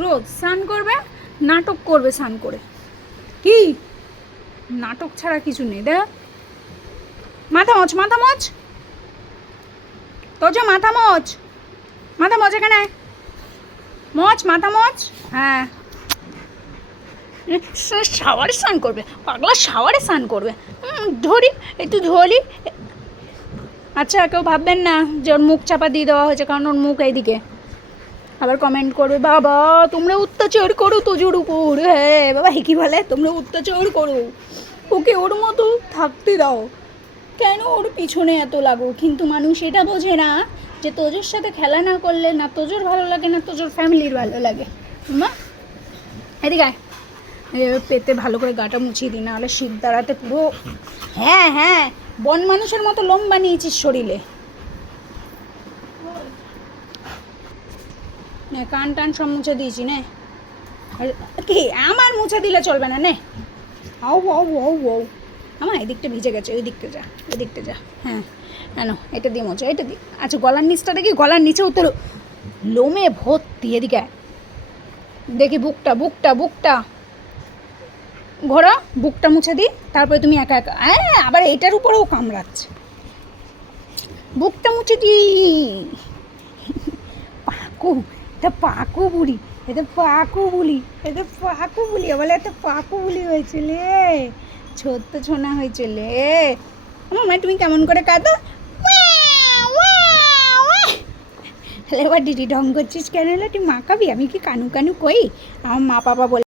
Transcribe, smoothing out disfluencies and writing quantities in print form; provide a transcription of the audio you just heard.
রোজ স্নান করবে, নাটক করবে স্নান করে। কি নাটক ছাড়া কিছু নেই। দেখ, মাথা মোচ, মাথা মোচ, তো যে মাথা মোচ, মাথা মোচ, এখানে মোচ, মাথা মোচ। হ্যাঁ, শাওয়ারে স্নান করবে, পাগলা শাওয়ারে স্নান করবে। ধরি, একটু ধরি। আচ্ছা, কেউ ভাববেন না যে ওর মুখ চাপা দিয়ে দেওয়া হয়েছে, কারণ ওর মুখ এইদিকে। আবার কমেন্ট করবে, বাবা তোমরা অত্যাচার করো তোজোর উপর। হ্যাঁ বাবা, কি বলে, তোমরা অত্যাচার করো, ওকে ওর মতো থাকতে দাও, কেন ওর পিছনে এত লাগো? কিন্তু মানুষ এটা বোঝে না যে তোজোর সাথে খেলা না করলে না তোজোর ভালো লাগে, না তোজোর ফ্যামিলির ভালো লাগে। মা এদিকে আয়, পেতে ভালো করে গাটা মুছিয়ে দিই, নাহলে শীত দাঁড়াতে পুরো। হ্যাঁ হ্যাঁ, বন মানুষের মতো লোম বানিয়েছিস শরীরে। কান টান সব মুছে দিয়েছি নে। কি আমার মুছে দিলে চলবে না নে। আও আও আও আও, আমার এদিকটা ভিজে গেছে, ওই দিকটা যা, ওই দিকটা যা। হ্যাঁ কেন, এটা দিয়ে মোছো, এটা দিয়ে। আচ্ছা, গলার নিচটা দেখি, গলার নিচে উত্তর লোমে ভর্তি। এদিকে দেখি বুকটা, বুকটা, বুকটা ঘোরা, বুকটা মুছে দিই, তারপরে তুমি একা একা। হ্যাঁ, আবার এটার উপরেও কামড়াচ্ছে। বুকটা মুছে দিই। পাকু, এটা পাকু বুড়ি, এটা পাকু বুলি, এটা পাকু বুলি, বলে এটা পাকু বুলি হয়েছিল, ছোট্ট ছোনা হয়েছিল। মামা তুমি কেমন করে কাঁদো? তাহলে এবার দিদি ঢং করছিস কেন? তুই মা খাবি? আমি কি কানু কানু কই? আমার মা বাবা বলে